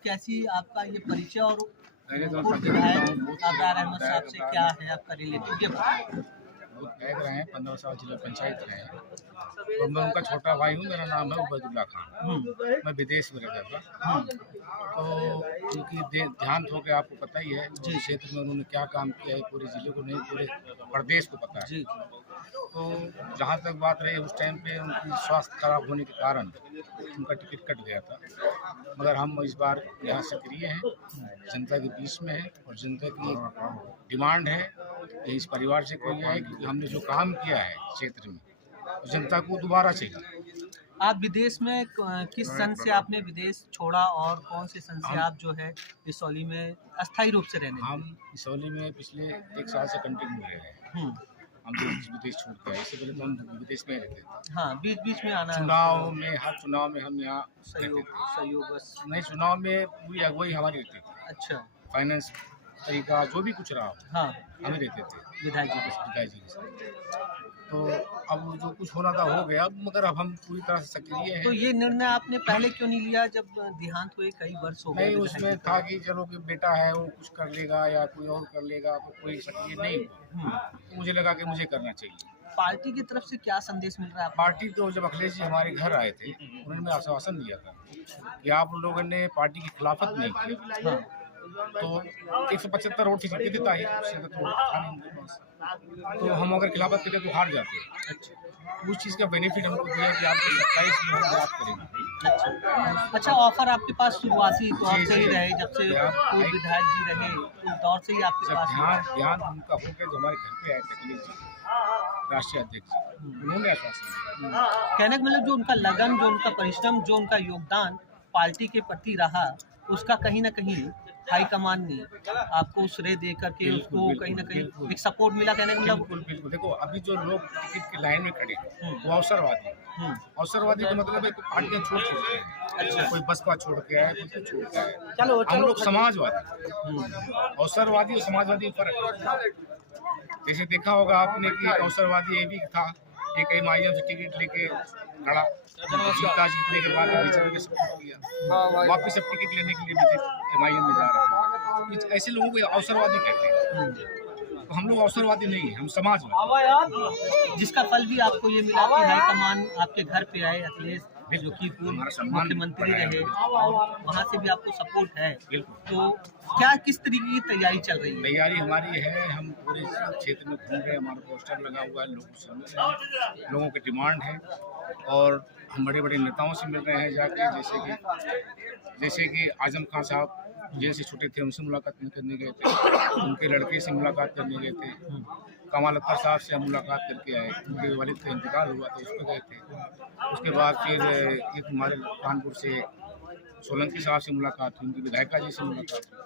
कैसी आपका ये परिचय और पूर्व विधायक अब्रार अहमद साहब से क्या है आपका रिलेटिव? ये बताइए। वो रह रहे हैं 15 साल जिला पंचायत रहे हैं और मैं उनका छोटा भाई हूँ। मेरा नाम है उबैदुल्ला खान। मैं विदेश में रहता था। तो उनकी ध्यान हो के आपको पता ही है जिस क्षेत्र में उन्होंने क्या काम किया है, पूरे जिले को नहीं पूरे प्रदेश को पता है। तो जहाँ तक बात रही उस टाइम पे उनकी स्वास्थ्य खराब होने के कारण उनका टिकट कट गया था, मगर हम इस बार यहाँ सक्रिय हैं, जनता के बीच में हैं और जनता की डिमांड है कि इस परिवार से कोई है कि हमने जो काम किया है क्षेत्र में जनता को दोबारा चाहिए। आप विदेश में किस सन से आपने विदेश छोड़ा और कौन से सन से आप जो है इसौली में अस्थायी रूप से रहने? हम इसौली में पिछले 1 साल से कंटिन्यू रह रहे हैं। हम विदेश छूट गए, इससे पहले तो हम विदेश में रहते थे। हाँ, बीच बीच में आना चुनाव में, हर चुनाव में हम यहाँ सहयोग नहीं, चुनाव में पूरी अगुवाई हमारी रहती थी। अच्छा, फाइनेंस तरीका जो भी कुछ रहा हाँ, हमें रहते थे विधायक जी के साथ। तो अब जो कुछ होना था हो गया, मगर अब हम पूरी तरह से सक्रिय हैं। तो ये निर्णय आपने पहले क्यों नहीं लिया जब देहांत हुए कई वर्ष हो गए? नहीं, उसमें था कि चलो कि बेटा है वो कुछ कर लेगा या कोई और कर लेगा, तो कोई सक्रिय नहीं हुआ। तो मुझे लगा कि मुझे करना चाहिए। पार्टी की तरफ से क्या संदेश मिल रहा है? पार्टी तो जब अखिलेश जी हमारे घर आए थे उन्होंने आश्वासन दिया था कि आप लोगों ने पार्टी की खिलाफत नहीं की। तो 175 वोट जीते थे ताई, तो हम अगर खिलाफत करते तो हार जाते। अच्छा, उस चीज़ का बेनिफिट हमको दिया कि आपको 27 में हम बात करेंगे। अच्छा, ऑफर आपके पास शुरुआती तौर से ही रहे, जब से पूर्व विधायक जी रहे उस दौर से ही आपके पास ध्यान उनका हो गया जो हमारे घर पे आए थे अखिलेश जी, राष्ट्रीय अध्यक्ष, उन्होंने आश्वासन दिया। कहने का मतलब जो उनका लगन, जो उनका परिश्रम, जो उनका योगदान पार्टी के प्रति रहा, उसका कहीं ना कहीं हाईकमान ने आपको श्रेय दे करके उसको कहीं ना कहीं एक सपोर्ट मिला। कहने का मतलब बिल्कुल। देखो अभी जो लोग टिकट की लाइन में खड़े वो अवसरवादी का मतलब है पार्टियां छोड़ के हैं। अच्छा, कोई बसपा छोड़ के आया, कोई कुछ छोड़ के आया। चलो हम लोग समाजवादी, अवसरवादी और समाजवादी में फर्क है। जैसे देखा होगा आपने कि अवसरवादी ये भी था, एक MIM से टिकट लेके खड़ा, जीतने के बाद बीजेपी को सपोर्ट किया, वापिस अब टिकट लेने के लिए MIM में जा रहे हैं। ऐसे लोगों को अवसरवादी कहते हैं। तो हम लोग अवसरवादी नहीं है, हम समाजवादी। जिसका फल भी आपको ये मिला कि हाईकमान आपके घर पे आए, अखिलेश जो कि पूर्व मुख्यमंत्री रहे, और वहाँ से भी आपको सपोर्ट है। तो क्या किस तरीके की तैयारी चल रही है? तैयारी हमारी है, हम पूरे क्षेत्र में घूम रहे हैं, हमारा पोस्टर लगा हुआ है, लोगों से मिल रहे हैं, लोगों की डिमांड है और हम बड़े बड़े नेताओं से मिल रहे हैं जाके, जैसे कि आजम खान साहब जेल से छूटे थे, उनसे मुलाकात करने गए थे, उनके लड़के से मुलाकात करने गए थे, कमाल अख्तर साहब से हम मुलाकात करके आए, उनके वालिद का इंतकाल हुआ था, उस पर गए थे। उसके बाद फिर एक हमारे कानपुर से सोलंकी साहब से मुलाकात हुई, उनकी विधायिका जी से मुलाकात हुई।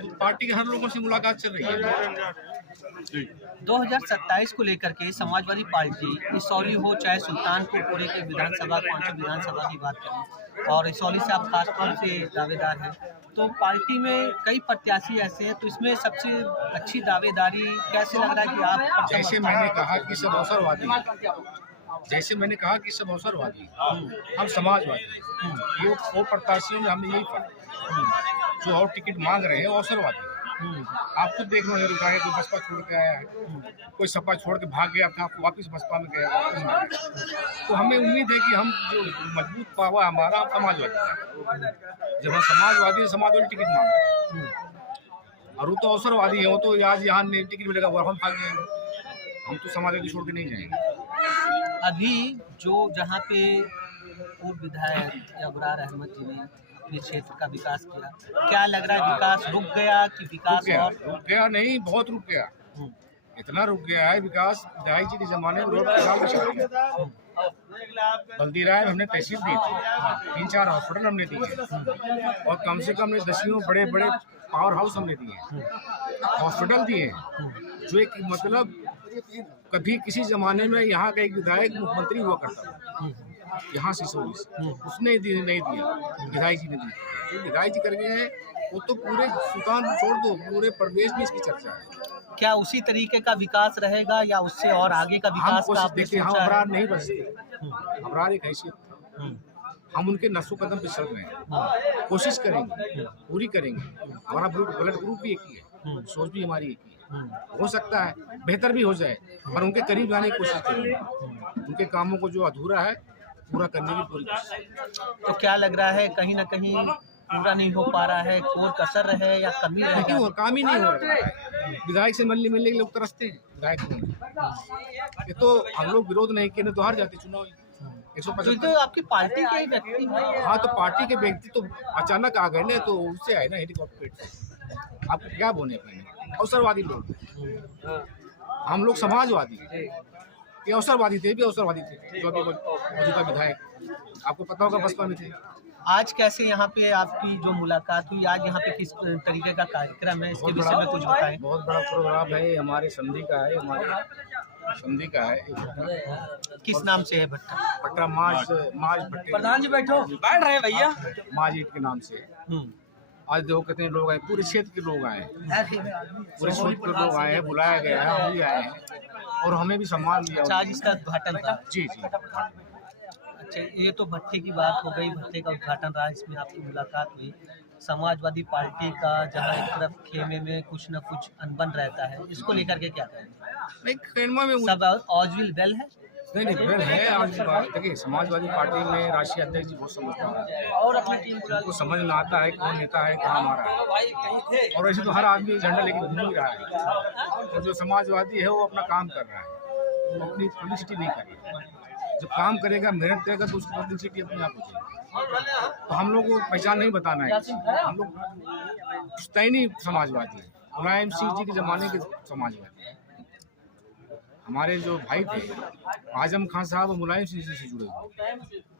तो पार्टी के हर लोगों से मुलाकात चल रही है। 2027 को लेकर के समाजवादी पार्टी इसौली हो चाहे सुल्तानपुर के विधानसभा, 5 विधानसभा की बात करें, और इसौली से आप खासतौर से दावेदार हैं, तो पार्टी में कई प्रत्याशी ऐसे हैं, तो इसमें सबसे अच्छी दावेदारी कैसे लग रहा है कि आप? जैसे मैंने कहा कि सब अवसरवादी, हम समाजवादी, ये वो प्रत्याशियों में हमें यही फर्क, जो और टिकट मांग रहे हैं अवसरवादी। आप खुद देख लो, कोई बसपा छोड़ के आया है, कोई सपा छोड़ के भाग गया था, वापस बसपा में गया। तो हमें उम्मीद है कि हम जो मजबूत पावा हमारा समाजवादी है। जब हम समाजवादी टिकट मांग रहे हैं, और वो तो अवसरवादी है, वो तो आज यहाँ टिकट मिलेगा वो हम भाग जाएंगे, हम तो समाजवादी छोड़ के नहीं जाएंगे। अभी जो जहाँ पे पूर्व विधायक अब्रार अहमद जी ने अपने क्षेत्र का विकास किया, क्या लग रहा है विकास रुक गया कि विकास और रुक गया? नहीं, बहुत रुक गया, इतना रुक गया है विकास। विधायक जी के जमाने में रोड का बल्दी राय हमने तहसील दी थी, 3-4 हॉस्पिटल हमने दिए, और कम से कम 10 बड़े बड़े पावर हाउस हमने दिए, हॉस्पिटल दिए, जो एक मतलब कभी किसी जमाने में यहाँ का एक विधायक मुख्यमंत्री हुआ करता था, यहाँ से उसने नहीं दिया, विधायक जी ने दिया। जो विधायक जी कर गए हैं वो तो पूरे सुल्तान छोड़ दो, पूरे प्रदेश में इसकी चर्चा है। क्या उसी तरीके का विकास रहेगा या उससे और आगे का विकास का आपने सोचा है? अब्रार नहीं बचते, अब्रार एक हैसियत था, हम उनके नसों कदम पे चल रहे हैं, कोशिश करेंगे, पूरी करेंगे। हमारा ब्लड ग्रुप भी एक ही है, सोच भी हमारी एक ही है। हो सकता है बेहतर भी हो जाए, पर उनके करीब जाने की कोशिश करेंगे। उनके कामों को जो अधूरा है पूरा करने की पूरी कोशिश। तो क्या लग रहा है कहीं ना कहीं पूरा नहीं हो पा रहा है, कोर कसर है या कमी रह क्यों गया? काम ही नहीं हो रहा है। विधायक से मिलने के लोग तरसते हैं, विधायक को। ये तो हम लोग विरोध नहीं किए तो हार जाते चुनाव। तो ये तो आपकी पार्टी के ही व्यक्ति हैं। हाँ, तो पार्टी के व्यक्ति तो अचानक आ गए ना, तो उससे आए ना हेलीकॉप्टर से। आपको क्या बोले अपने अवसरवादी लोग, हम लोग समाजवादी। ये अवसरवादी थे, भी अवसरवादी थे जो अभी मौजूदा विधायक आपको पता होगा बसपा में थे। आज कैसे यहाँ पे आपकी जो मुलाकात हुई, आज यहाँ पे किस तरीके का कार्यक्रम है, इसके विषय में कुछ बताएं। बहुत बड़ा प्रोग्राम है, हमारे संधि का है, हमारे संधि का है। किस नाम से है भट्टा? भट्टा माज भट्टे, प्रधान जी बैठो, बैठ रहे भैया। माज ईट के नाम से। आज देखो कितने लोग आए, पूरे क्षेत्र के लोग आए हैं, पूरे क्षेत्र के लोग आए हैं, बुलाया गया है, हम भी आए हैं और हमें भी सम्मान दिया। अच्छा, आज इसका उद्घाटन था? जी जी। अच्छा, ये तो भट्टे की बात हो गई, भट्टे का उद्घाटन रहा, इसमें आपकी मुलाकात हुई। समाजवादी पार्टी का जहाँ एक तरफ खेमे में कुछ न कुछ अनबन रहता है, इसको लेकर के क्या कहेंगे? नहीं, खेमा में सब ऑल विल वेल है? नहीं वेल है। आज बात देखिए, समाजवादी पार्टी में राष्ट्रीय अध्यक्ष जी बहुत समझदार है और अपनी टीम उनको समझ में आता है कौन नेता है, कहाँ हमारा है। और ऐसे तो हर आदमी झंडा लेके घूम ही रहा है, और जो समाजवादी है वो अपना काम कर रहा है, वो अपनी पब्लिसिटी नहीं कर रहा है। जो काम करेगा, मेहनत करेगा, तो उसकी पब्लिसिटी अपने आप हो जाएगी। तो हम लोग को पहचान नहीं बताना है, हम लोग पुश्तैनी समाजवादी हैं, मुलायम सिंह जी के जमाने के समाजवादी हैं। हमारे जो भाई थे आजम खान साहब और मुलायम सिंह जी से जुड़े हुए,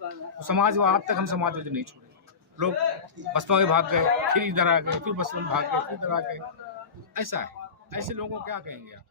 तो समाज आज तक हम समाजवादी नहीं छोड़े। लोग बसपा में भाग गए, फिर इधर आ गए, फिर बसपा में भाग गए, फिर इधर आ गए। ऐसा है, ऐसे लोगों को क्या कहेंगे आप?